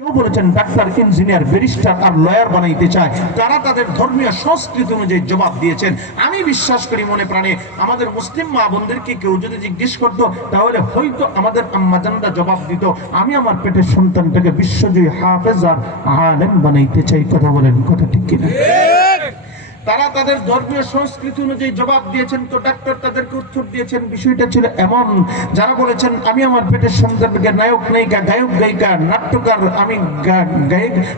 কেউ বলেছেন doctor, engineer, barrister আর lawyer বানাইতে চায়। তারা তাদের ধর্মীয় সংস্কৃতি অনুযায়ী জবাব দিয়েছেন। আমি বিশ্বাস করি মনে প্রাণে আমাদের মুসলিম মা বোনদেরকে কেউ যদি জিজ্ঞেস করতো, তাহলে হয়তো আমাদের আম্মাজানরা জবাব দিত, আমি আমার পেটের সন্তানটাকে বিশ্বজয়ী হাফেজ আর আলেম বানাইতে চাই। কথা বলেন, কথা ঠিক কিনা? তারা তাদের ধর্মীয় সংস্কৃতি অনুযায়ী জবাব দিয়েছেন। তো ডাক্তার তাদেরকে উত্তর দিয়েছেন। বিষয়টা ছিল এমন, যারা বলেছেন আমি আমার পেটের সন্তানকে নায়ক নায়িকা, গায়ক গায়িকা, নাট্যকার, আমি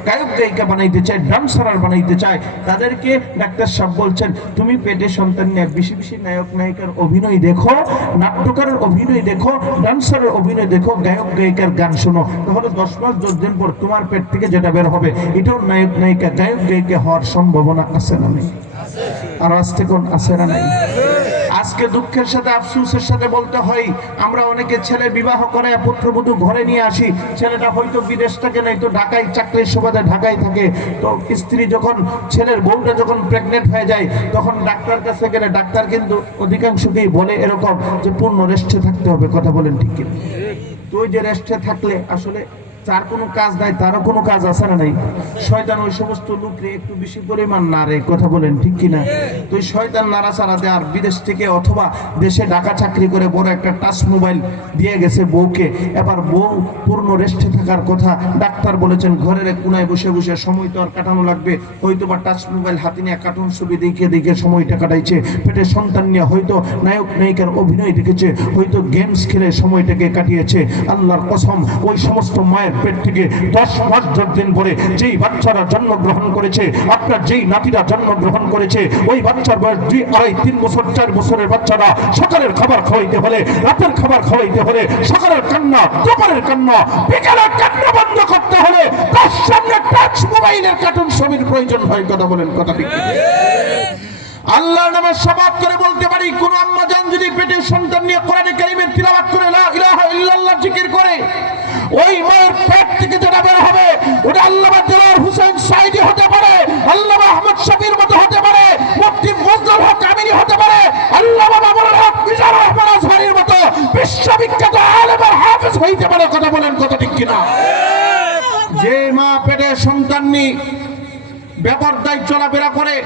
গায়ক গায়িকা বানাইতে চাই, ডান্সার বানাইতে চাই, তাদেরকে ডাক্তার সাহেব বলছেন তুমি পেটের সন্তান নিয়ে বেশি বেশি নায়ক নায়িকার অভিনয় দেখো, নাট্যকারের অভিনয় দেখো, ডান্সারের অভিনয় দেখো, গায়ক গায়িকার গান শোনো, তাহলে 10 মাস 10 দিন পর তোমার পেট থেকে যেটা বের হবে এটাও নায়ক নায়িকা, গায়ক গায়িকা হওয়ার সম্ভাবনা আছে না নেই? আর আজকে কোন আছে না নাই? আজকে দুঃখের সাথে আফসোসের সাথে বলতে হয়, আমরা অনেকে ছেলে বিবাহ করে পুত্রবধূ ঘরে নিয়ে আসি, ছেলেটা হয়তো বিদেশ থাকে, নাই তো ঢাকায় চাকরির সুবাদে ঢাকায় থাকে। তো স্ত্রী যখন, ছেলের বউটা যখন প্রেগনেন্ট হয়ে যায়, তখন ডাক্তার কাছে গেলে ডাক্তার কিন্তু অধিকাংশকেই বলে এরকম যে পূর্ণ রেস্টে থাকতে হবে। কথা বলেন ঠিক কিনা? তো ওই যে রেস্টে থাকলে আসলে যার কোনো কাজ নাই তারও কোনো কাজ আছে না নাই? শয়তান ওই সমস্ত লোকরে একটু বেশি পরিমাণ নাড়ে। কথা বলেন ঠিক কিনা? তো ওই শয়তান নাড়াচাড়া দেয়। আর বিদেশ থেকে অথবা দেশে ঢাকা চাকরি করে বড় একটা টাচ মোবাইল দিয়ে গেছে বউকে, এবার বউ পূর্ণ রেস্টে থাকার কথা। ডাক্তার বলেছেন ঘরের এক কোনায় বসে বসে সময় তো আর কাটানো লাগবে, হয়তো বা টাচ মোবাইল হাতে নিয়ে কার্টুন ছবি দেখে দেখে সময়টা কাটাইছে, পেটে সন্তান নিয়ে হয়তো নায়ক নায়িকার অভিনয় দেখেছে, হয়তো গেমস খেলে সময়টাকে কাটিয়েছে। আল্লাহর কসম, ওই সমস্ত মায়ের পেট থেকে 10 মাস 10 দিন পরে যেই বাচ্চারা জন্মগ্রহণ করেছে, আপনার যেই নাতিরা জন্মগ্রহণ করেছে, ওই বাচ্চার বয়স 2, 2.5, 3 বছর 4 বছরের বাচ্চারা সকালের খাবার খাওয়াইতে হলে, রাতের খাবার খাওয়াইতে হলে, সকালের কান্না, দুপুরের কান্না, বিকেলের কান্না বন্ধ করতে হলে তার সামনে টাচ মোবাইলের কার্টুন ছবির প্রয়োজন হয়। কথা বলেন, কথা ঠিক? আল্লাহর নামে শপথ করে বলতে পারি, কোন আম্মা জান যদি পেটের সন্তান নিয়ে কোরআনে কারীমের তিলাওয়াত করে, লা ইলাহা ইল্লাল্লাহ জিকির করে, ওই মায়ের পেট থেকে যেটা বের হবে ওটা আল্লামা দেলোয়ার হোসেন সাঈদী হতে পারে, আল্লামা আহমদ শফীর মতো হতে পারে, মুফতি ফজলুল হক আমিনী হতে পারে, আল্লামা মামুনুল হক মিজানুর রহমান আজহারীর মতো বিশ্ববিখ্যাত আলেম আর হাফেজ হইতে পারে। কথা বলেন, কথা ঠিক কিনা? যে মা পেটের সন্তান নিয়ে বেপরদায় চলাফেরা করে,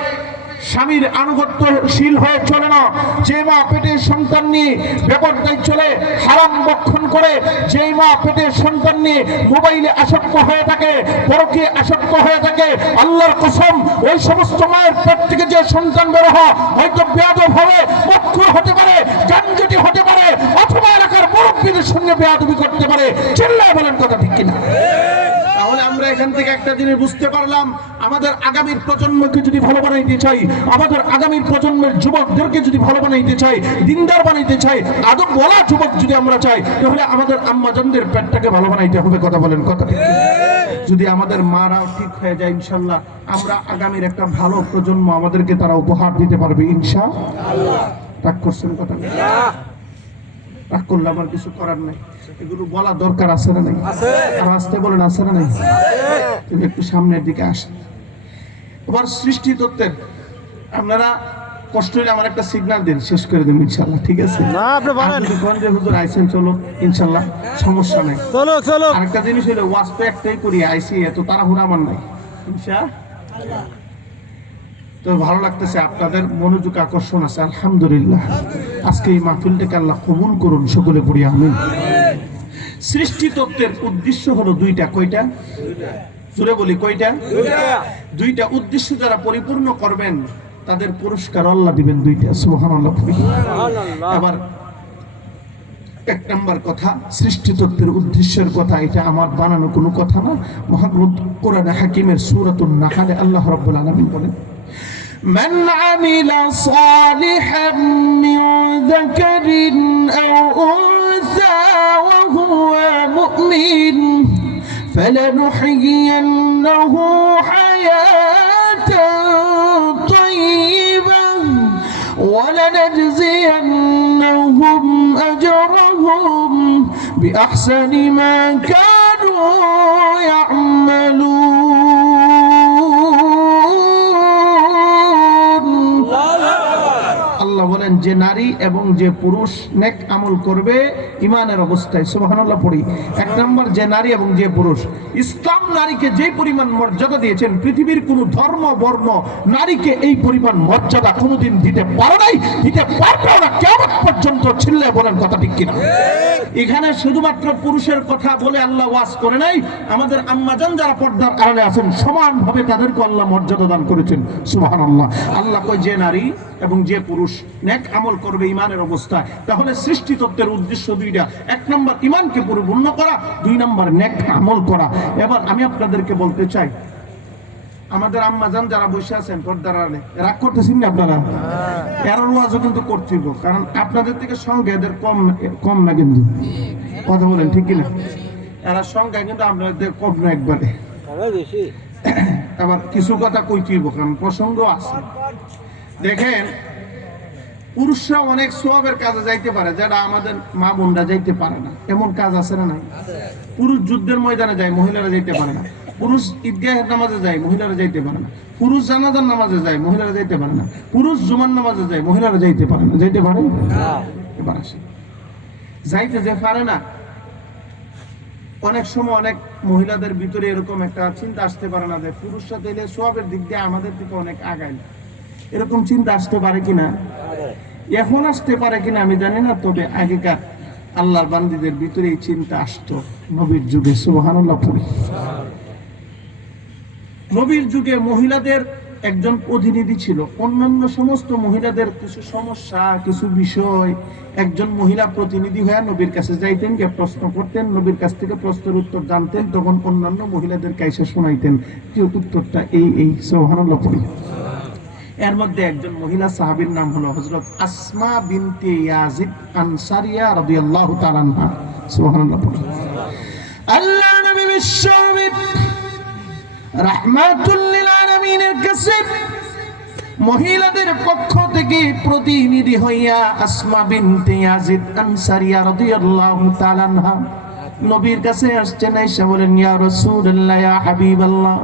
স্বামীর আনুগত্যশীল হয়ে চলে না, যে মা পেটের সন্তান নিয়ে বেপরদায় চলে, হারাম ভক্ষণ করে, যে মা পেটের সন্তান নিয়ে মোবাইলে আসক্ত হয়ে থাকে, পরকীয়ায় আসক্ত হয়ে থাকে, আল্লাহর কসম ওই সমস্ত মায়ের পেট থেকে যে সন্তান বের হয় হয়তো বেয়াদব হবে, মক্কুর হতে পারে, গাঞ্জটি হতে পারে, অথবা এলাকার মুরব্বীদের সঙ্গে বেয়াদবি করতে পারে। চিল্লায় বলেন, কথা ঠিক কিনা? তাহলে আমরা এখান থেকে একটা জিনিস বুঝতে পারলাম, আমাদের আগামীর প্রজন্মকে যদি ভালো বানাইতে চাই, আমাদের আগামীর প্রজন্মের যুবকদেরকে যদি ভালো বানাইতে চাই, দিনদার বানাইতে চাই, আদব বলা যুবক যদি আমরা চাই, তাহলে আমাদের আম্মাজানদের পেটটাকে ভালো বানাইতে হবে। কথা বলেন, কথা ঠিক? যদি আমাদের মারাও ঠিক হয়ে যায়, ইনশাআল্লাহ আমরা আগামীর একটা ভালো প্রজন্ম আমাদেরকে তারা উপহার দিতে পারবে ইনশাআল্লাহ। রাগ করছেন? কথা রাগ করলে আমার কিছু করার নাই, এগুলো বলা দরকার আছে না নাই? আর আসতে বলেন, আছে না নাই? তুমি একটু সামনের দিকে আসেন। এবার সৃষ্টি তত্ত্বের আপনারা কষ্ট হলে আমার একটা সিগন্যাল দিন, শেষ করে দিন ইনশাআল্লাহ। ঠিক আছে? না আপনি বলেন, গঞ্জে হুজুর আইছেন, চলো ইনশাআল্লাহ, সমস্যা নাই। চলো চলো। আরেকটা জিনিস হলো ওয়াজ তো একটাই করি, আইসি এত তাড়াহুড়া আমার নাই ইনশাআল্লাহ। তো ভালো লাগতেছে, আপনাদের মনোযোগ আকর্ষণ আছে, আলহামদুলিল্লাহ। আজকে এই মাহফিলটাকে আল্লাহ কবুল করুন, সকলে পড়ি আমিন। সৃষ্টি তত্ত্বের উদ্দেশ্য হলো দুইটা। কয়টা? জোরে বলি, কয়টা? দুইটা উদ্দেশ্য যারা পরিপূর্ণ করবেন তাদের পুরস্কার আল্লাহ দিবেন দুইটা। সুবহানাল্লাহ। আবার 1 নম্বর কথা, সৃষ্টি তত্ত্বের উদ্দেশ্যের কথা, এটা আমার বানানো কোনো কথা না। মহাগ্রন্থ কোরআনে হাকিমের সূরাতুন নাহলে আল্লাহ রাব্বুল আলামিন বলেন, من عمل صالحا من ذكر أو أنثى وهو مؤمن فلنحيينه حياة طيبة ولنجزينهم أجرهم بأحسن ما كانوا يعملون। আল্লাহ বলেন, যে নারী এবং যে পুরুষ নেক আমল করবে ইমানের অবস্থায়, সুবহানাল্লাহ পড়ি। 1 নম্বর যে নারী এবং যে পুরুষ, ইসলাম নারীকে যে পরিমাণ মর্যাদা দিয়েছেন, পৃথিবীর কোন ধর্ম বর্ণ নারীকে এই পরিমাণ মর্যাদা কোনোদিন দিতে পারে নাই, দিতে পারবেও না কিয়ামত পর্যন্ত। ছিল্লে বলেন কথা ঠিক কিনা? এখানে শুধুমাত্র পুরুষের কথা বলে আল্লাহ ওয়াজ করে নাই, আমাদের আম্মাজান যারা পর্দার আড়ালে আছেন সমানভাবে তাদেরকে আল্লাহ মর্যাদা দান করেছেন, সুবহানাল্লাহ। আল্লাহ কয় যে নারী এবং যে পুরুষ নেক আমল করবে ইমানের অবস্থায়, তাহলে সৃষ্টি তত্ত্বের উদ্দেশ্য দুইটা। 1 নম্বর ইমানকে পরিপূর্ণ করা, 2 নম্বর নেক আমল করা। এবার আমি আপনাদেরকে বলতে চাই, আমাদের আম্মাজান যারা বসে আছেন পর্দার আড়ালে, রাগ করতেছেন না আপনারা? এর ওয়াজও কিন্তু করতেইব, কারণ আপনাদের থেকে সংখ্যা এদের কম না, কিন্তু কথা বলেন ঠিক কিনা? এরা সংখ্যা কিন্তু আপনাদের কম না একবারে। আবার কিছু কথা কইতেইব, কারণ প্রসঙ্গ আছে। দেখেন, পুরুষরা অনেক সওয়াবের কাজে যাইতে পারে যেটা আমাদের মা বোনরা যাইতে পারে না, এমন কাজ আছে না নাই? পুরুষ যুদ্ধের ময়দানে যায়, মহিলারা যাইতে পারে না। পুরুষ ঈদগাহের নামাজে যায়, মহিলারা যাইতে পারে না। পুরুষ জানাজার নামাজে যায়, মহিলারা যাইতে পারে না। পুরুষ জুমার নামাজে যায়, মহিলারা যাইতে পারে না। যাইতে পারে? এবার আসে, যাইতে যে পারে না, অনেক সময় অনেক মহিলাদের ভিতরে এরকম একটা চিন্তা আসতে পারে না যে পুরুষরা তাইলে সওয়াবের দিক দিয়ে আমাদের থেকে অনেক আগায়, এরকম চিন্তা আসতে পারে কিনা? এখন আসতে পারে কিনা আমি জানি না, তবে আগেকার আল্লাহর বান্দীদের ভিতরে এই চিন্তা আসতো নবীর যুগে, সুবহানাল্লাহ পড়ি। নবীর যুগে মহিলাদের একজন প্রতিনিধি ছিল। অন্যান্য সমস্ত মহিলাদের কিছু সমস্যা, কিছু বিষয় একজন মহিলা প্রতিনিধি হয়ে নবীর কাছে যাইতেন, গিয়ে প্রশ্ন করতেন, নবীর কাছ থেকে প্রশ্নের উত্তর জানতেন, তখন অন্যান্য মহিলাদের কাছে শোনাইতেন যে উত্তরটা এই। সুবহানাল্লাহ পড়ি। এর মধ্যে একজন মহিলা সাহাবীর নাম হলো হযরত আসমা বিনতে ইয়াজিদ আনসারিয়া রাদিয়াল্লাহু তাআলা আনহা। সুবহানাল্লাহ পড়ি। আল্লাহ নবী বিশ্বনবী রাহমাতুল লিল আলামিনের কাছে মহিলাদের পক্ষ থেকে প্রতিনিধি হইয়া আসমা বিনতে ইয়াজিদ আনসারিয়া রাদিয়াল্লাহু তাআলা আনহা নবীর কাছে আসছেন। আয়েশা বলেন, ইয়া রাসূলুল্লাহ, ইয়া হাবিবাল্লাহ,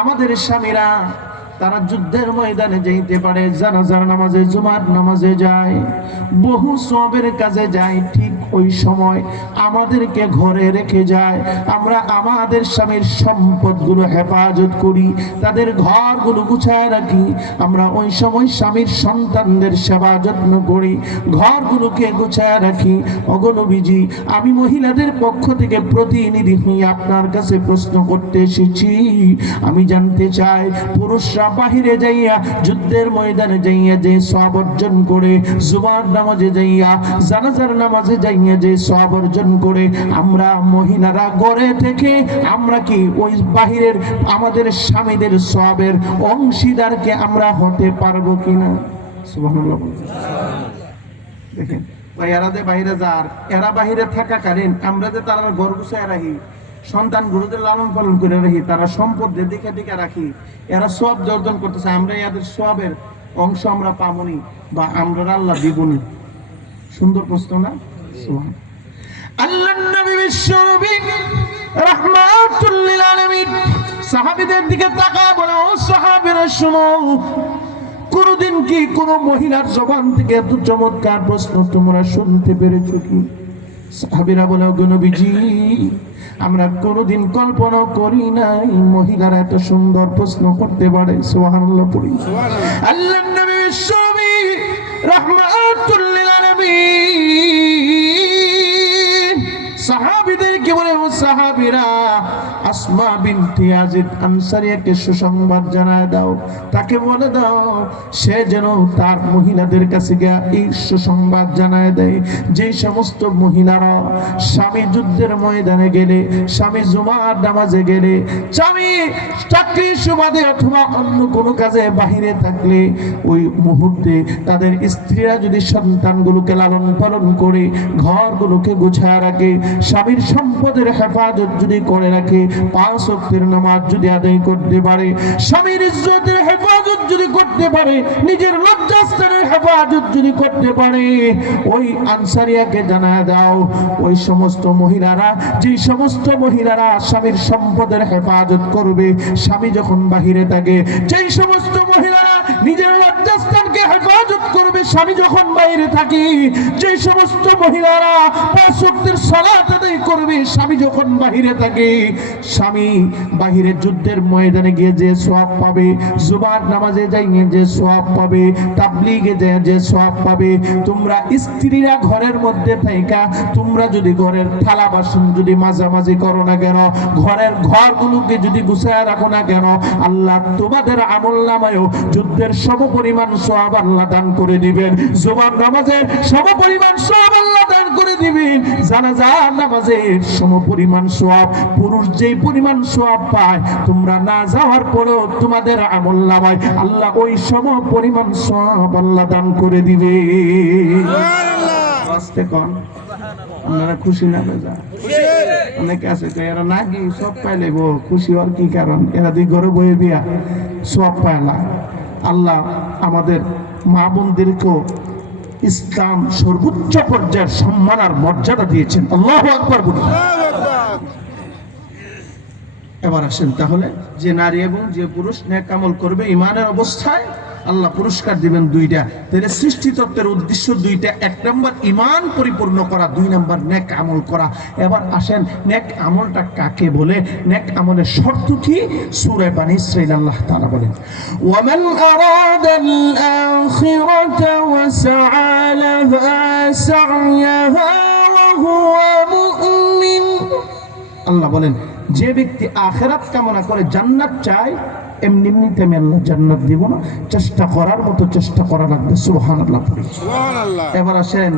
আমাদের স্বামীরা তারা যুদ্ধের ময়দানে যাইতে পারে, জানাজার নামাজে, জুমার নামাজে যায়, বহু সওয়াবের কাজে যায়, ঠিক ওই সময় আমাদেরকে ঘরে রেখে যায়। আমরা আমাদের স্বামীর সম্পদগুলো হেফাজত করি, তাদের ঘরগুলো গুছায় রাখি। আমরা ওই সময় স্বামীর সন্তানদের সেবা যত্ন করি, ঘরগুলোকে গুছায় রাখি। ওগো নবীজি, আমি মহিলাদের পক্ষ থেকে প্রতিনিধি হয়ে আপনার কাছে প্রশ্ন করতে এসেছি। আমি জানতে চাই, পুরুষরা বাহিরে যাইয়া যুদ্ধের ময়দানে যাইয়া যে সওয়াব অর্জন করে, জুমার নামাজে যাইয়া, জানাজার নামাজে যাইয়া যে সওয়াব অর্জন করে, আমরা মহিলারা ঘরে থেকে আমরা কি ওই বাহিরের আমাদের স্বামীদের সওয়াবের অংশীদারকে আমরা হতে পারবো কিনা? সুবহানাল্লাহ। দেখেন, এরা যে বাহিরে যার, এরা বাহিরে থাকাকালীন আমরা যে তারা ঘর গুছায় রাখি, সন্তান গুরুদের লালন পালন করে রাখি, তারা সম্পদ দেখে দেখে রাখি, এরা সওয়াব অর্জন করতেছে, আমরা এদের সওয়াবের অংশ আমরা পাবনি বা আমরা আল্লাহ দিবনি। সুন্দর প্রশ্ন না? আল্লাহর নবী বিশ্বনবী রাহমাতুল লিল আলামিন সাহাবীদের দিকে তাকায় বলে, ও সাহাবীরা শুনো, কোনদিন কি কোন মহিলার জবান থেকে এত চমৎকার প্রশ্ন তোমরা শুনতে পেরেছো কি? সাহাবীরা বলে, ও নবীজি, আমরা কোনদিন কল্পনা করি নাই মহিলারা এত সুন্দর প্রশ্ন করতে পারে। সুবহানাল্লাহ পড়ি। আল্লাহর নবী বিশ্বনবী রাহমাতুল লিল আলামিন সাহাবীদেরকে বলে, ও সাহাবীরা, আসমা বিনতে ইয়াজিদ আনসারিয়াকে সুসংবাদ জানায় দাও, তাকে বলে দাও সে যেন তার মহিলাদের কাছে গিয়ে এই সুসংবাদ জানায় দেয়, যে সমস্ত মহিলারা স্বামী যুদ্ধের ময়দানে গেলে, স্বামী জুমার নামাজে গেলে, স্বামী চাকরি সুবাদে অথবা অন্য কোনো কাজে বাহিরে থাকলে, ওই মুহূর্তে তাদের স্ত্রীরা যদি সন্তানগুলোকে লালন পালন করে, ঘরগুলোকে গুছায় রাখে, স্বামীর সম্পদের হেফাজত যদি করে রাখে, 5 ওয়াক্তের নামাজ যদি আদায় করতে পারে, স্বামীর ইজ্জতের হেফাজত যদি করতে পারে, নিজের লজ্জাস্থানের হেফাজত যদি করতে পারে, ওই আনসারিয়াকে জানায় দাও, ওই সমস্ত মহিলারা, যে সমস্ত মহিলারা স্বামীর সম্পদের হেফাজত করবে, স্বামী যখন বাহিরে থাকে, যেই সমস্ত মহিলারা নিজের লজ্জাস্থান থেকে হেফাজত করবে। স্বামী যখন বাইরে থাকে, যে সমস্ত মহিলারা 5 ওয়াক্তের সালাত আদায় করবে, স্বামী যখন বাহিরে থাকে, স্বামী বাহিরে যুদ্ধের ময়দানে গিয়ে যে সওয়াব পাবে, জুমার নামাজে যাইয়ে যে সওয়াব পাবে, তাবলীগে যে সওয়াব পাবে, তোমরা স্ত্রীরা ঘরের মধ্যে থাইকা তোমরা যদি ঘরের থালা বাসন যদি মাঝামাঝি করো না কেন, ঘরের ঘরগুলোকে যদি গুছায় রাখো না কেন, আল্লাহ তোমাদের আমলনামায়ও যুদ্ধের সমপরিমাণ সওয়াব আল্লাহ দান করে দিবেন। জুমার নামাজের সমপরিমাণ সওয়াব আল্লাহ দান করে দিবেন। জানাজার নামাজের সমপরিমাণ সওয়াব, পুরুষ যেই পরিমাণ সওয়াব পায়, তোমরা না যাওয়ার পরেও তোমাদের আমলনামায় আল্লাহ ওই সমপরিমাণ সওয়াব আল্লাহ দান করে দিবে। আস্তে কোন আপনারা খুশি না বেজা? অনেকে আছে তো এরা নাকি সব পাইলে খুশি হওয়ার কি কারণ? এরা দুই ঘরে বয়ে বিয়া সব পায়লা। আল্লাহ আমাদের মা বোনদেরকেও ইসলাম সর্বোচ্চ পর্যায়ের সম্মান আর মর্যাদা দিয়েছেন। আল্লাহু আকবার বলুন। এবার আসেন তাহলে, যে নারী এবং যে পুরুষ নেক আমল করবে ঈমানের অবস্থায়, আল্লাহ পুরস্কার দিবেন 2টা। তাহলে সৃষ্টি তত্ত্বের উদ্দেশ্য 2টা। 1 নম্বর ঈমান পরিপূর্ণ করা, 2 নম্বর নেক আমল করা। এবার আসেন নেক আমলটা কাকে বলে, নেক আমলের শর্ত কি? সূরা বনী ইসরাঈল আল্লাহ তাআলা বলেন, ওয়ামান আরাদাল আখিরাতা ওয়া সাআ লাহা সা'য়াহা ওয়া হুয়া মুমিন। আল্লাহ বলেন, যে ব্যক্তি আখিরাত কামনা করে জান্নাত চায়, এমনিতে আমি আল্লাহ জান্নাত দিব না, চেষ্টা করার মতো চেষ্টা করা লাগবে। সুবহানাল্লাহ পড়ি। সুবহানাল্লাহ। এবার আসেন,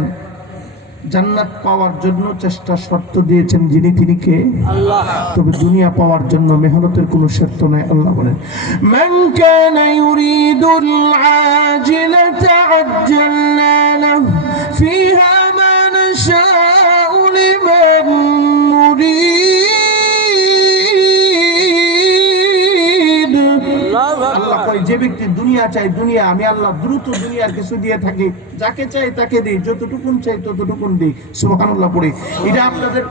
জান্নাত পাওয়ার জন্য চেষ্টা শর্ত দিয়েছেন যিনি, তিনি কে? আল্লাহ। তবে দুনিয়া পাওয়ার জন্য মেহনতের কোনো শর্ত নাই। আল্লাহ বলেন, মান কানা ইউরিদুল আজিলাতা আজ্জালনা লাহু ফিহা মা নাশাউ লিমান নুরিদ। যে ব্যক্তি দুনিয়া চাই, দুনিয়া আমি আল্লাহ দ্রুত দুনিয়ার কিছু দিয়ে থাকি, যাকে চাই তাকে দিই, যতটুকুন চাই ততটুকুন দিই। সুবহানাল্লাহ পড়ি। এটা আপনাদের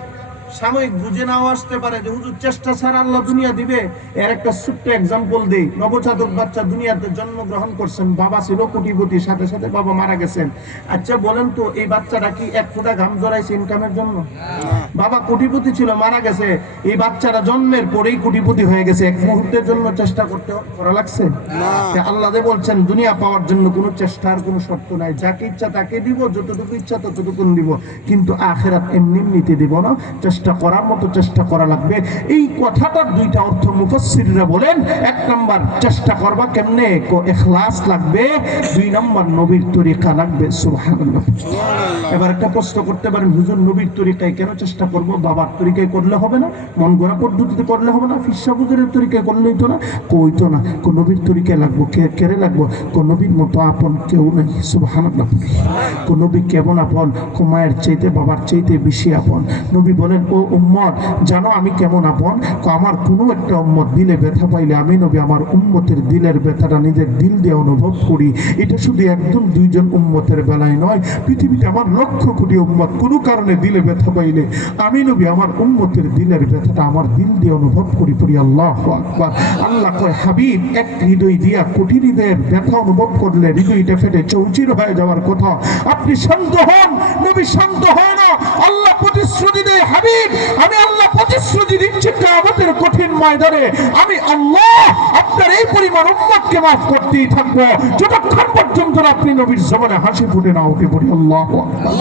সাময়িক বুঝে নাও আসতে পারে যে হুজুর চেষ্টা ছাড়া আল্লাহ দুনিয়া দিবে। এর একটা ছোট্ট এক্সাম্পল দেই। নবজাতক বাচ্চা দুনিয়াতে জন্মগ্রহণ করছেন, বাবা ছিল কোটিপতি, সাথে সাথে বাবা মারা গেছেন। আচ্ছা বলেন তো, এই বাচ্চাটা কি 1 ফোঁটা ঘাম ঝরাইছে ইনকামের জন্য? বাবা কোটিপতি ছিল, মারা গেছে, এই বাচ্চাটা জন্মের পরেই কোটিপতি হয়ে গেছে, 1 মুহূর্তের জন্য চেষ্টা করা লাগছে? আল্লাহ বলছেন দুনিয়া পাওয়ার জন্য কোনো চেষ্টার কোনো শর্ত নাই, যাকে ইচ্ছা তাকে দিব, যতটুকু ইচ্ছা ততটুকুন দিব, কিন্তু আখিরাত এমনি এমনিতে দিব না, চেষ্টা করার মতো চেষ্টা করা লাগবে। এই কথাটার 2টা অর্থ মুফাসসিররা বলেন, 1 নম্বর চেষ্টা করবা কেমনে, ইখলাস লাগবে, 2 নম্বর নবীর তরিকা লাগবে। সুবহানাল্লাহ। এবার একটা প্রশ্ন করতে পারেন, হুজুর নবীর তরিকায় কেন চেষ্টা করব? বাবার তরিকায় করলে হবে না? মন গড়া পদ্ধতিতে করলে হবে না? ফিরসা হুজুরের তরিকায় করলেই তো না? কইতো না, নবীর তরিকায় লাগবো। কেড়ে লাগবো? নবীর মতো আপন কেউ নেই। সুবহানাল্লাহ। নবী কেমন আপন? মায়ের চাইতে বাবার চাইতে বেশি আপন। নবী বলেন, ও উম্মত জানো আমি কেমন আপন? আমার কোনো একটা উম্মত দিলে ব্যথা পাইলে আমি নবী আমার উম্মতের দিলের ব্যথাটা নিজের দিল দিয়ে অনুভব করি। এটা শুধু 1-2 উম্মতের বেলায় নয়, পৃথিবীতে আমার 1,00,000 কোটি উম্মত কোনো কারণে দিলে ব্যথা পাইলে আমি নবী আমার উম্মতের দিলের ব্যথাটা আমার দিল দিয়ে অনুভব করি। পড়ি আল্লাহু আকবার। আল্লাহ কয়, হাবিব 1 হৃদয় দিয়া কোটি হৃদয়ের ব্যথা অনুভব করলে হৃদয়টা ফেটে চৌচির হয়ে যাওয়ার কথা। আপনি শান্ত হন, নবী শান্ত হয় না। আল্লাহ প্রতিশ্রুতি দেয়, হাবিব আমি আল্লাহ প্রতিশ্রুতি দিচ্ছি কিয়ামতের কঠিন ময়দানে আমি আল্লাহ আপনার এই পরিমাণ উম্মতকে মাফ করতেই থাকবো, যতক্ষণ পর্যন্ত আপনি নবীর জবানে হাসি ফুটে না উঠে। পড়ি আল্লাহু আকবার।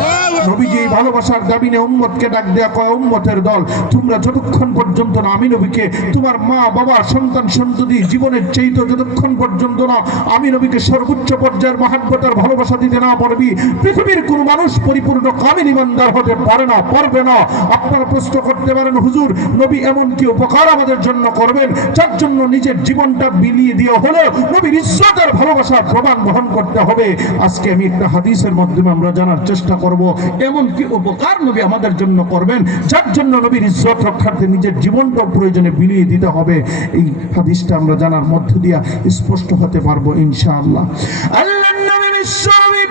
নবীজি ভালোবাসার দাবি নিয়ে উম্মতকে ডাক দেয়া কয়, উম্মতের দল তোমরা যতক্ষণ পর্যন্ত না আমি নবীকে তোমার মা বাবা সন্তান সন্ততি জীবনের চাইতে যতক্ষণ পর্যন্ত না আমি নবীকে সর্বোচ্চ পর্যায়ের মহব্বত আর ভালোবাসা দিতে না পারবি, পৃথিবীর কোন মানুষ পরিপূর্ণ কামিল ঈমানদার হতে পারে না, পারবে না। আপনারা প্রশ্ন করতে পারেন, হুজুর নবী এমন কি উপকার আমাদের জন্য করবেন যার জন্য নিজের জীবনটা বিলিয়ে দিয়ে হলেও নবীর ইজ্জত আর ভালোবাসার প্রমাণ বহন করতে হবে? আজকে আমি একটা হাদিসের মাধ্যমে আমরা জানার চেষ্টা করব এমন কি উপকার নবী আমাদের জন্য করবেন যার জন্য নবীর ইজ্জত রক্ষার্থে নিজের জীবনটা প্রয়োজনে বিলিয়ে দিতে হবে। এই হাদিসটা আমরা জানার মধ্য দিয়ে স্পষ্ট হতে পারবো ইনশাআল্লাহ। আল্লাহর নবী বিশ্বনবী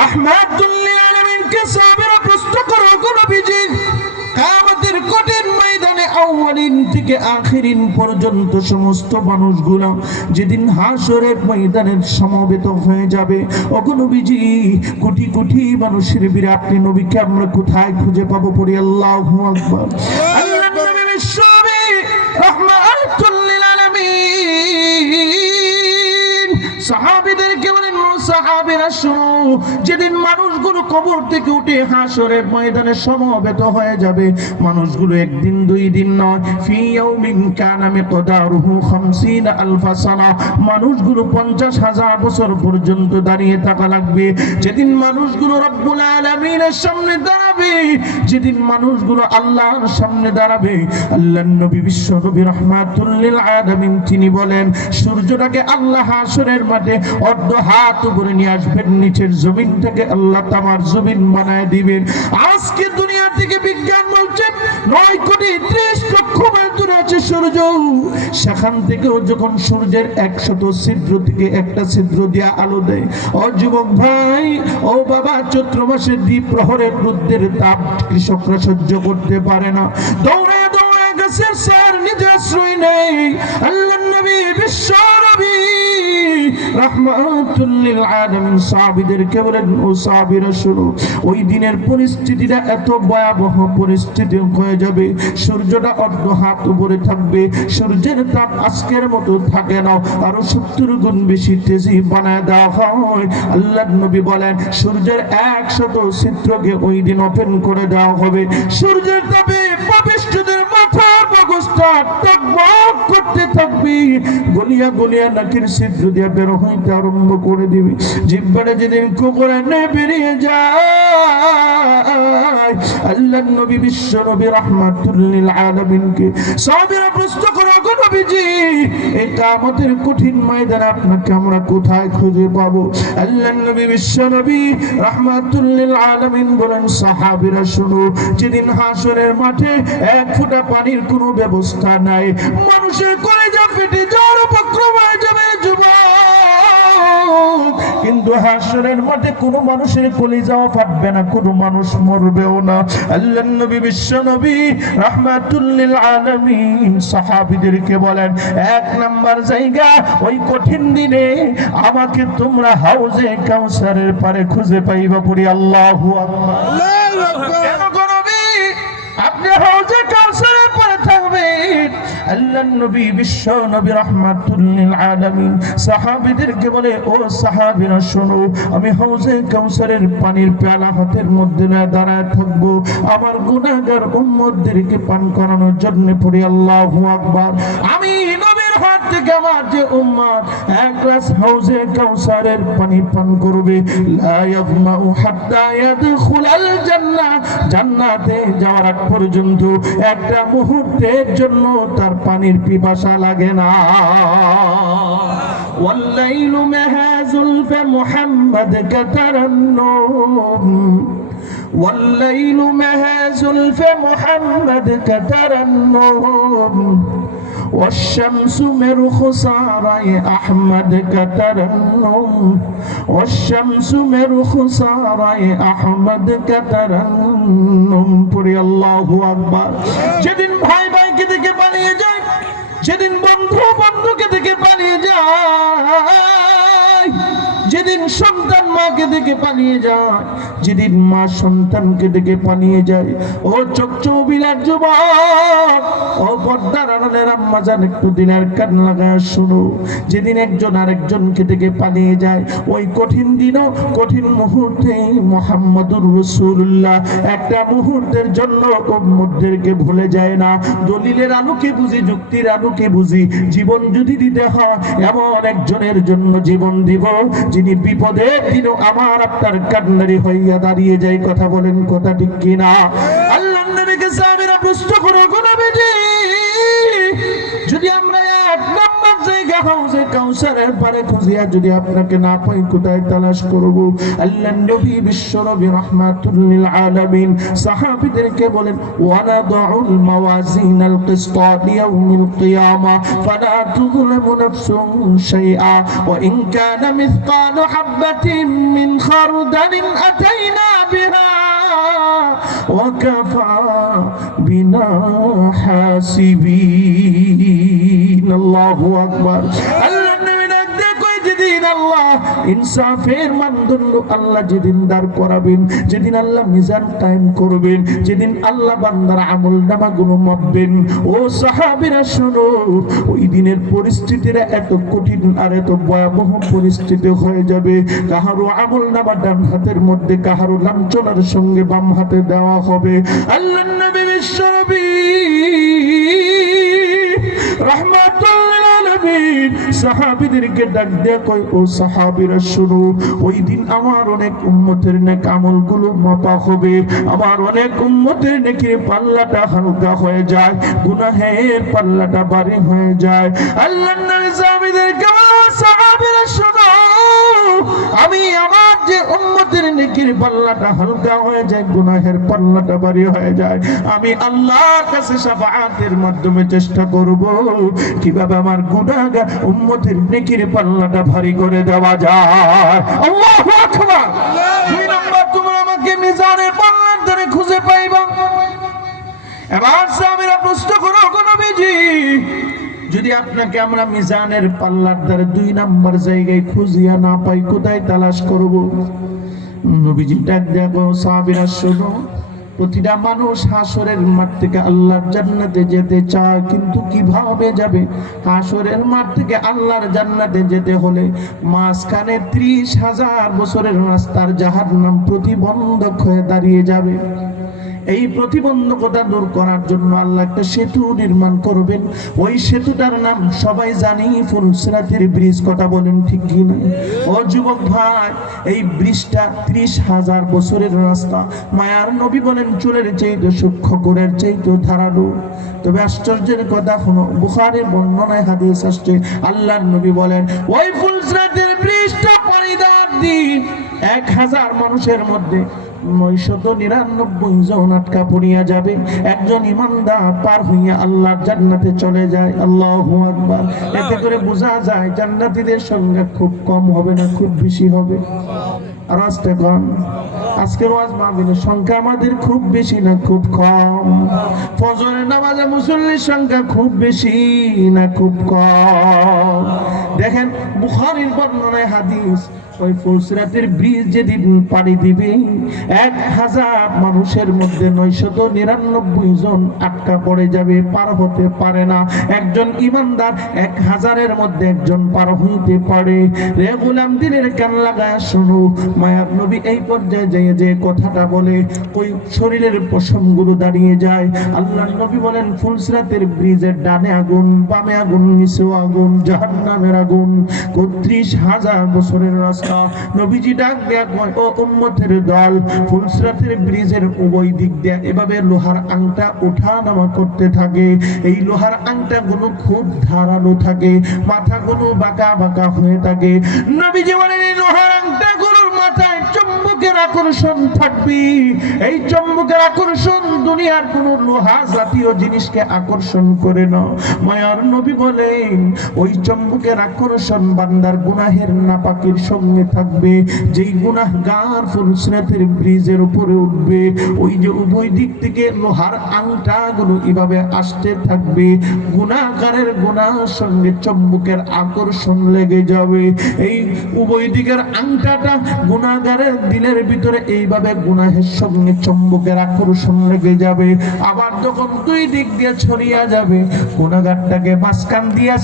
রাহমাতুল লিল আলামিন কে সাহাবীরা প্রশ্ন করো, গো নবীজি কিয়ামতের কঠিন ময়দানে আউয়ালিন থেকে আখিরিন পর্যন্ত সমস্ত মানুষগুলো যেদিন হাসরের ময়দানে সমবেত হয়ে যাবে, ওগো নবীজি কোটি কোটি মানুষের বীরে আপনি নবীকে আমরা কোথায় খুঁজে পাবো? পড়ি আল্লাহু আকবার। আল্লাহ নবী বিশ্বনবী রাহমাতুল লিল আলামিন সাহাবীদেরকে বলেন, সাহাবীরা শোনো, যেদিন মানুষগুলো কবর থেকে উঠে হাসরের ময়দানে সমবেত হয়ে যাবে, মানুষগুলো একদিন দুই দিন নয়, ফি ইয়াউমিন কানা মিকদারুহু 50 আলফা সানা, মানুষগুলো 50,000 বছর পর্যন্ত দাঁড়িয়ে থাকা লাগবে। যেদিন মানুষগুলো রব্বুল আলামিনের সামনে দাঁড়াবে, যেদিন মানুষগুলো আল্লাহর সামনে দাঁড়াবে, আল্লাহর নবী বিশ্ব নবী রাহমাতুল লিল আলামিন তিনি বলেন, সূর্যটাকে আল্লাহ হাসরের মাঠে অর্ধ হাত উপরে নিয়ে আসবেন, নিচের জমিনটাকে আল্লাহ তামার জমিন বানায় দিবেন। আজকে দুনিয়া থেকে বিজ্ঞান বলছে 9,30,00,000 মাইল দূরে আছে সূর্য, সেখান থেকেও যখন সূর্যের 100 ছিদ্র থেকে একটা ছিদ্র দিয়া আলো দেয়, ও যুবক ভাই, ও বাবা, চৈত্র মাসের দ্বীপ প্রহরের রোদের তাপ কৃষকরা সহ্য করতে পারে না, দৌড়ে দৌড়ে গাছের সার নিজে আশ্রয় নেই। আল্লাহর নবী বিশ্ব নবী রাহমাতুল লিল আলামিন সাহাবীদেরকে বলেন, ও সাহাবীরা শুনো, ওই দিনের পরিস্থিতিটা এত ভয়াবহ পরিস্থিতি হয়ে যাবে, সূর্যটা অর্ধ হাত উপরে থাকবে, সূর্যের তাপ আজকের মতো থাকে না, আরো 70 গুণ বেশি তেজি বানায় দেওয়া হয়। আল্লাহর নবী বলেন, সূর্যের 100 ছিদ্রকে ওই দিন ওপেন করে দেওয়া হবে। সূর্যের তাপে পাপিষ্ঠদের মাথার মগজটা টকবক করতে থাকবে, গলিয়া গলিয়া নাকের ছিদ্র দিয়ে বের হইতে আরম্ভ করে দিবে, জিহ্বাটা যেদিন কোকড়ানে বেরিয়ে যায়। আল্লাহর নবী বিশ্ব নবী রাহমাতুল লিল আলামিনকে সাহাবীরা প্রশ্ন করে, ওগো নবীজি, এটা আমাদের কঠিন ময়দানে আপনাকে আমরা কোথায় খুঁজে পাবো? আল্লাহর নবী বিশ্ব নবী রাহমাতুল লিল আলামিন বলেন, সাহাবীরা শুনো, যেদিন হাসরের মাঠে এক ফোঁটা পানির কোনো ব্যবস্থা নাই, মানুষের কলিজা ফেটে যাওয়ার উপক্রম হয়ে যাবে যুবক, কিন্তু হাসরের মাঠে কোনো মানুষের কলিজাও ফাটবে না, কোনো মানুষ মরবেও না। আল্লাহর নবী বিশ্ব নবী রাহমাতুল লিল আলামিন সাহাবীদেরকে বলেন, 1 নাম্বার জায়গা, ওই কঠিন দিনে আমাকে তোমরা হাউজে কাউসারের পারে খুঁজে পাইবা। পড়ি আল্লাহু আকবার। আল্লাহু আকবার। কেন গো নবী আপনি হাউজে কাউসারের পারে থাকবেন? আল্লাহর নবী বিশ্ব নবী রাহমাতুল লিল আলামিন সাহাবীদেরকে বলে, ও সাহাবীরা শোনো, আমি হাউজে কাউসারের পানির পেয়ালা হাতের মধ্যে দাঁড়ায় থাকবো, আমার গুনাহগার উম্মতদেরকে পান করানোর জন্য। পড়ি আল্লাহু আকবার। আমি নবীর হাত থেকে আমার যে উম্মত এক গ্লাস হাউজে কাউসারের পানি পান করবে, লা ইয়াযমাউ হাত্তা ইয়াদখুলাল জান্নাহ, জান্নাতে যাওয়ার আগ পর্যন্ত একটা মুহূর্তের জন্য তার পানির পিপাসা লাগে না। ওয়াল্লাইলু মাহাজুল মুহাম্মদ কাতারান্নুম, والليل مهاز فمحمد كترنم، والشمس مرخصاري أحمد كترنم، والشمس مرخصاري أحمد كترنم। পড়ি আল্লাহু আকবার। যেদিন ভাই ভাইকে দেখে পালিয়ে যায়, যেদিন বন্ধু বন্ধুকে দেখে পালিয়ে যায়, যেদিন সন্তান মাকে দেখে পালিয়ে যায়, যেদিন মা সন্তানকে দেখে পালিয়ে যায়, ও চকচৌবিলার যুবক, ও পর্দার আড়ালের আম্মা জান, একটু দিনের কান লাগায় শুনো, যেদিন একজন আরেকজনকে দেখে পালিয়ে যায়, ওই কঠিন দিনও কঠিন মুহূর্তে মুহাম্মদুর রাসূলুল্লাহ একটা মুহূর্তের জন্য উম্মতদেরকে ভুলে যায় না। দলিলের আলোকে বুঝি, যুক্তির আলোকে বুঝি, জীবন যদি দিতে হয় এমন একজনের জন্য জীবন দিব, যিনি বিপদের দিনও আমার আপনার কান্নারি হইয়া দাঁড়িয়ে যায়। কথা বলেন, কথা ঠিক কিনা? আল্লাহর নবীকে সাহাবীরা প্রশ্ন করে, গো নবীজি, যদি আমরা 1 নাম্বার জায়গা হাউজে কাউসারের পারে খুঁজিয়া যদি আপনাকে না পাই, কোথায় তালাশ করব? আল্লাহর নবী বিশ্ব নবী রাহমাতুল লিল আলামিন সাহাবীদেরকে বলেন, ওয়ানাদউল মাওয়াজিনাল কিসতা লিয়াউমিল কিয়ামা ফালা তুযলামু নাফসুন শাইআ ওয়া ইন কানা মিসকালু হাববাতিন মিন খারদালিন আতাইনা বিহা وكفى بنا حاسبين الله أكبر আল্লাহ ইনসাফের মানদণ্ড আল্লাহ যেদিন দাঁড় করাবেন, যেদিন আল্লাহ মিজান কায়েম করবেন, যেদিন আল্লাহ বান্দার আমল নামাগুলো মাপবেন, ও সাহাবীরা শোনো, ওই দিনের পরিস্থিতিটা এত কঠিন আর এত ভয়াবহ পরিস্থিতি হয়ে যাবে। কাহারো আমল নামা ডান হাতের মধ্যে, কাহারো লাঞ্ছনার সঙ্গে বাম হাতে দেওয়া হবে। আল্লাহর নবী বিশ্বনবী রাহমাতুল লিল আলামিন সাহাবীদেরকে ডাক দেয়া কয়, ও সাহাবীরা শুনো, ওই দিন আমার অনেক উম্মতের নেক আমলগুলো মাপা হবে, আমার অনেক উম্মতের নেকির পাল্লাটা হালকা হয়ে যায়, গুনাহের পাল্লাটা ভারী হয়ে যায়। আল্লাহর নবী সাহাবীদেরকে বলে, সাহাবীরা শুনো, আমি আমার যে উম্মতের নেকির পাল্লাটা হালকা হয়ে যায়, গুনাহের পাল্লাটা ভারী হয়ে যায়, আমি আল্লাহর কাছে শাফাআতের মাধ্যমে চেষ্টা করব কিভাবে আমার গুনাহগার উম্মতের নেকির পাল্লাটা ভারী করে দেওয়া যায়। আল্লাহু আকবার। দুই নম্বর, তোমরা আমাকে মিজানের পাল্লার ধারে খুঁজে পাইবা। এবার সাহাবীরা প্রশ্ন করো, নবীজি, যদি আপনাকে আমরা মিজানের পাল্লার ধারে 2 নম্বর জায়গায় খুঁজিয়া না পাই, কোথায় তালাশ করব? নবীজি ডাক দেখো, সাহাবীরা শোনো, প্রতিটা মানুষ হাসরের মাঠ থেকে আল্লাহর জান্নাতে যেতে চায়, কিন্তু কিভাবে যাবে? হাসরের মাঠ থেকে আল্লাহর জান্নাতে যেতে হলে মাঝখানে 30,000 বছরের রাস্তার জাহান্নাম প্রতিবন্ধক হয়ে দাঁড়িয়ে যাবে। এই প্রতিবন্ধকতা দূর করার জন্য আল্লাহ একটা সেতু নির্মাণ করবেন। ওই সেতুটার নাম সবাই জানি, ফুলসিরাতের ব্রিজ। কথা বলেন ঠিক কি না? ও যুবক ভাই, এই ব্রিজটা 30,000 বছরের রাস্তা। মায়ার নবী বলেন, চুলের চাইতে সূক্ষ্ম, কোরের চাইতে ধারালো। তবে আশ্চর্যের কথা হলো, বুখারীর বর্ণনায় হাদিস আসছে, আল্লাহর নবী বলেন, ওই ফুলসিরাতের ব্রিজটা পরিদার দিন 1000 মানুষের মধ্যে 999 জন আটকা পড়িয়া যাবে। একজন ইমানদার পার হইয়া আল্লাহর জান্নাতে চলে যায়। আল্লাহু আকবার। এতে করে বোঝা যায় জান্নাতীদের সংখ্যা খুব কম হবে না খুব বেশি হবে? আর আজকে কম। আজকের ওয়াজ মাহফিলের সংখ্যা আমাদের খুব বেশি না খুব কম? ফজরের নামাজে মুসল্লির সংখ্যা খুব বেশি না খুব কম? দেখেন বুখারীর বর্ণনায় হাদিস, ওই ফুলসিরাতের ব্রিজ যেদিন পাড়ি দিবে 1000 মানুষের মধ্যে 999 জন আটকা পড়ে যাবে, পার হতে পারে না। একজন ইমানদার 1000-এর মধ্যে একজন পার হইতে পারে। রে গোলাম দিনের কান লাগায় শোনো, মায়ার নবী এই পর্যায়ে যায় যে কথাটা বলে, ওই শরীরের পশমগুলো দাঁড়িয়ে যায়। আল্লাহর নবী বলেন, ফুলসিরাতের ব্রিজের ডানে আগুন, বামে আগুন, নিচেও আগুন, জাহান্নামের আগুন। 30,000 বছরের রাস্তা। নবীজি ডাক দেয়া কয়, ও উম্মতের দল, ফুলসিরাতের ব্রিজের উভয় দিক দিয়ে এভাবে লোহার আংটা ওঠা নামা করতে থাকে। এই লোহার আংটাগুলো খুব ধারালো থাকে, মাথাগুলো বাঁকা বাঁকা হয়ে থাকে। নবীজি বলেন, এই লোহার আংটাগুলোর মাথায় চুম্বকের আকর্ষণ থাকবে। এই চুম্বকের আকর্ষণ দুনিয়ার কোন লোহা জাতীয় জিনিসকে আকর্ষণ করে না। মায়ার নবী বলেন, ওই চুম্বকের আকর্ষণ বান্দার গুনাহের নাপাকির সঙ্গে থাকবে। যেই গুনাহগার ফুলসিরাতের ব্রিজের উপরে উঠবে, ওই যে উভয় দিক থেকে লোহার আংটাগুলো এভাবে আসতে থাকবে, গুনাহগারের গুনাহের সঙ্গে চুম্বকের আকর্ষণ লেগে যাবে। এই উভয় দিকের আংটাটা গুনাহগারের দিলের ভিতরে এইভাবে গুনাহের সঙ্গে চুম্বকের আকর্ষণ লেগে যাবে। আবার যখন দুই দিক দিয়ে ছড়িয়ে যাবে, গুনাহগারটাকে মাঝখান দিয়ে